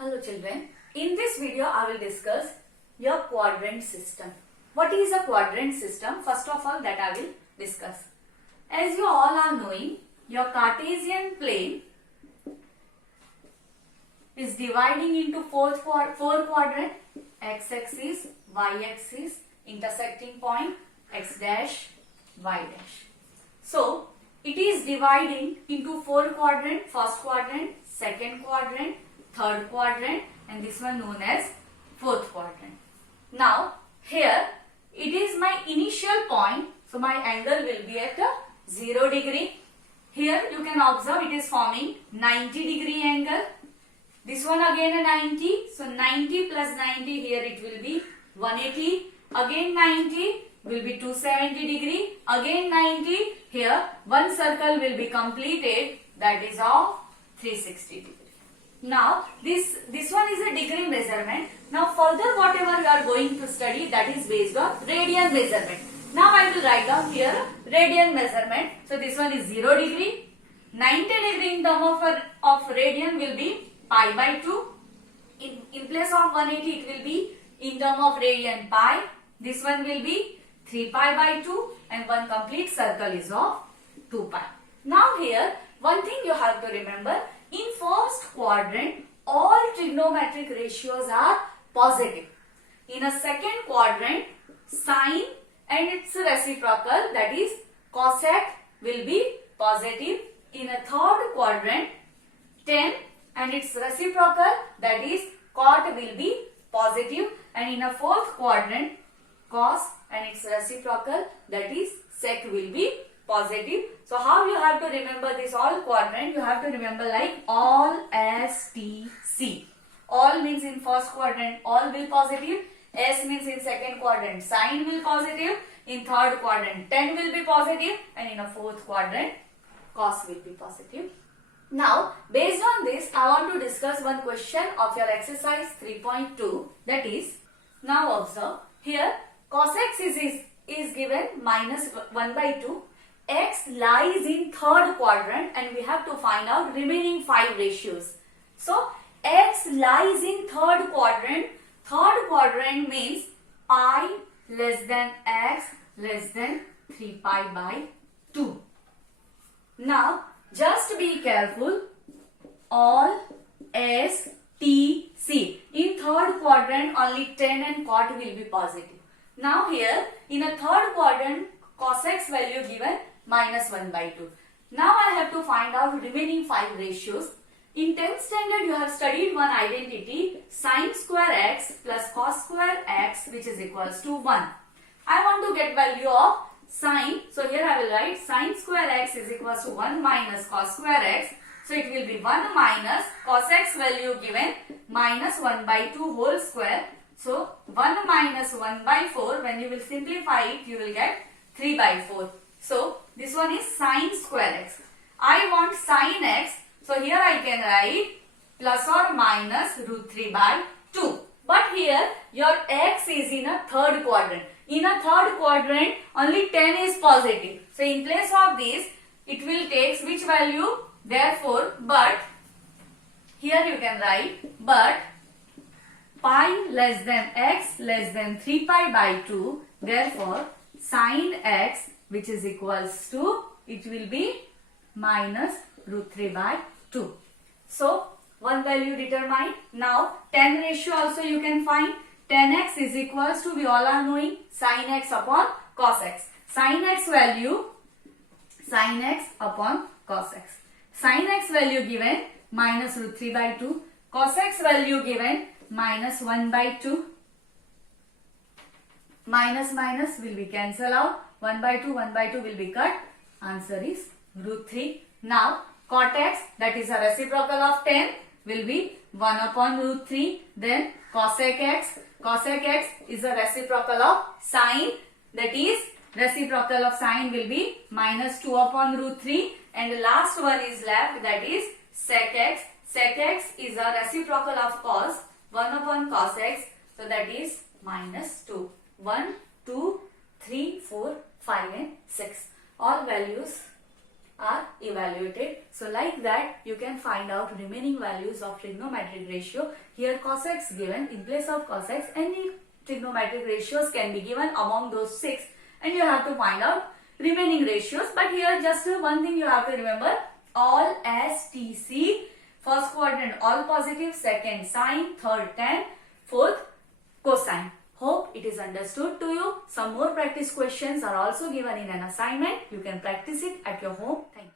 Hello children, in this video I will discuss your quadrant system. What is a quadrant system? First of all that I will discuss. As you all are knowing, your Cartesian plane is dividing into four quadrant, x-axis, y-axis, intersecting point, x dash, y dash. So, it is dividing into four quadrant, first quadrant, second quadrant, third quadrant, and this one known as fourth quadrant. Now, here it is my initial point, so my angle will be at 0 degree. Here you can observe it is forming 90 degree angle. This one again a 90, so 90 plus 90 here it will be 180. Again 90 will be 270 degree. Again 90, here one circle will be completed, that is of 360 degree. Now this one is a degree measurement. Now further whatever we are going to study, that is based on radian measurement. Now I will write down here radian measurement. So this one is 0 degree. 90 degree in term of radian will be pi by 2. In place of 180 it will be in term of radian pi. This one will be 3 pi by 2 and one complete circle is of 2 pi. Now here one thing you have to remember, in first quadrant all trigonometric ratios are positive. In a second quadrant sine and its reciprocal, that is cosec, will be positive. In a third quadrant tan and its reciprocal, that is cot, will be positive, and in a fourth quadrant cos and its reciprocal, that is sec, will be positive. So how you have to remember this all quadrant? You have to remember like all S, T, C. All means in first quadrant all will positive. S means in second quadrant sine will positive. In third quadrant tan will be positive, and in a fourth quadrant cos will be positive. Now based on this I want to discuss one question of your exercise 3.2, that is, now observe here cos x is given minus 1 by 2. X lies in third quadrant and we have to find out remaining 5 ratios. So x lies in third quadrant. Third quadrant means pi less than x less than 3 pi by 2. Now just be careful, all S, T, C. In third quadrant only tan and cot will be positive. Now here in a third quadrant cos x value given minus 1 by 2. Now I have to find out remaining 5 ratios. In 10th standard you have studied one identity, sine square x plus cos square x, which is equals to 1. I want to get value of sine, so here I will write sine square x is equals to 1 minus cos square x. So it will be 1 minus cos x value given minus 1 by 2 whole square. So 1 minus 1 by 4, when you will simplify it you will get 3 by 4. So this one is sine square x. I want sine x, so here I can write plus or minus root 3 by 2. But here your x is in a third quadrant. In a third quadrant only 10 is positive. So in place of this it will take which value? Therefore, but here you can write but pi less than x less than 3 pi by 2. Therefore, sine x, which is equals to, it will be minus root 3 by 2. So one value determined. Now tan ratio also you can find. Tan x is equals to, we all are knowing, sin x upon cos x. Sin x value, sin x upon cos x. Sin x value given minus root 3 by 2. Cos x value given minus 1 by 2. Minus minus will be cancelled out. 1 by 2 will be cut. Answer is root 3. Now cot x, that is a reciprocal of tan, will be 1 upon root 3. Then cosec x. Cosec x is a reciprocal of sine, that is reciprocal of sine will be minus 2 upon root 3. And the last one is left, that is sec x. Sec x is a reciprocal of cos, 1 upon cos x. So that is minus 2. 1, 2, 3, 4, 5 and 6. All values are evaluated. So like that you can find out remaining values of trigonometric ratio. Here cos x given, in place of cos x any trigonometric ratios can be given among those 6 and you have to find out remaining ratios. But here just one thing you have to remember, all STC, first quadrant all positive, second sine, third tan, fourth cosine. Hope it is understood to you. Some more practice questions are also given in an assignment. You can practice it at your home. Thank you.